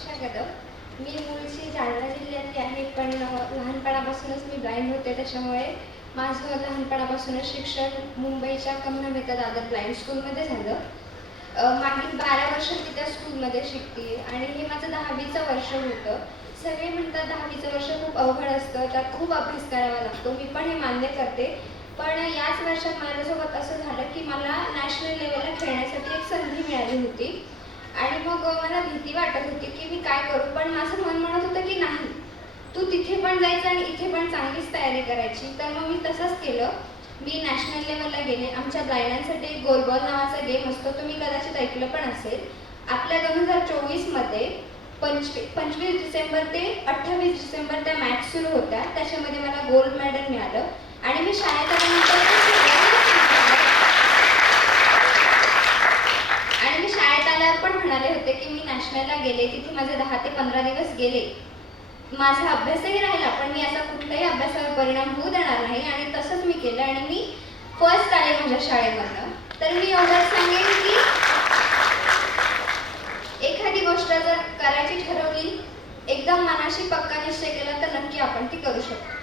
प्रतीक्षा कदम मी मूळची जालना जिल्ह्यातली आहे पण लहानपणापासूनच मी ब्लाइंड होते. त्याच्यामुळे माझं लहानपणापासूनच शिक्षण मुंबईच्या कमला मेहता दादर ब्लाइंड स्कूलमध्ये झालं मागील बारा वर्ष मी त्या स्कूलमध्ये शिकते आणि हे माझं दहावीचं वर्ष होतं. सगळे म्हणतात दहावीचं वर्ष खूप अवघड असतं त्यात खूप अभ्यास करावा लागतो. मी पण हे मान्य करते. पण याच वर्षात माझ्यासोबत असं झालं की मला नॅशनल लेवलला खेळण्यासाठी एक संधी मिळाली होती. आणि मग मला भीती वाटत होती की काय करू? पण माझं मन म्हणत होतं की नाही. तू तिथे पण जायचं आणि इथे पण चांगलीच तयारी करायची. तर मग मी तसंच केलं. मी नॅशनल लेवलला गेले. आमच्या ब्लाइंडांसाठी एक गोलबॉल नावाचा गेम असतो. तुम्ही कदाचित ऐकलं पण असेल. आपल्या दोन हजार चोवीसमध्ये पंचवी पंचवीस डिसेंबर ते अठ्ठावीस डिसेंबर त्या मॅच सुरू होत्या. त्याच्यामध्ये मला गोल्ड मेडल मिळालं. आणि मी शाळेत आल्यानंतर ते सगळ्यांना आणि मी शाळेत आल्यावर पण म्हणाले होते की मी नॅशनलला गेले तिथे माझे दहा ते पंधरा दिवस गेले. माझा अभ्यासही राहिला पण मी असा कुठल्याही अभ्यासावर परिणाम होऊ देणार नाही आणि तसंच मी केलं आणि मी फर्स्ट आले माझ्या शाळेमधनं तर मी एवढंच सांगेन की एखादी गोष्ट जर करायची ठरवली एकदम मनाशी पक्का निश्चय केला तर नक्की आपण ती करू शकतो.